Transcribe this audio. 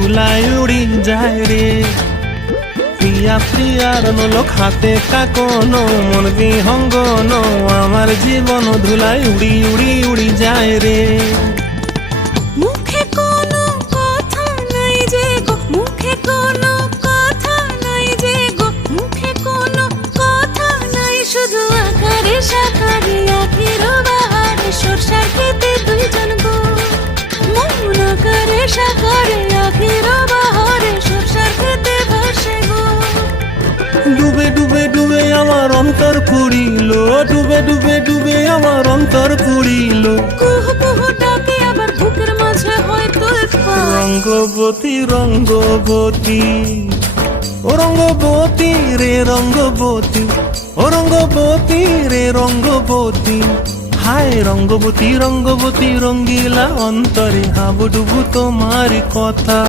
ধুলায় উড়ি যায় রে। প্রিয়া প্রিয়ার নোলক হাতে কাকনো মন বিহঙ্গন, আমার জীবন ধুলায় উড়ি উড়ি উড়ি যায় রে। মুখে কোনো কথা নাই যে গো, মুখে কোনো কথা নাই যে গো, মুখে কোনো কথা নাই, শুধু আকারে সাকারে আখির বাহারে সরষার খেতে দুইজন গো। মন আকারে সাকারে আখির বাহারে সরষার খেতে ভাসে গো। ডুবে ডুবে ডুবে আমার অন্তর পুরিল, ডুবে ডুবে ডুবে আমার অন্তর পুরিল। কুহু কুহু ডাকে আবার বুকের মাঝে হয় তোলপাড়। রঙ্গবতী রঙ্গবতী ও রঙ্গবতী রে রঙ্গবতী, ও রঙ্গবতী রে রঙ্গবতী। হায় রঙ্গবতী রঙ্গবতী রঙ্গিলা অন্তরে হাবুডুবু তোমার কথা।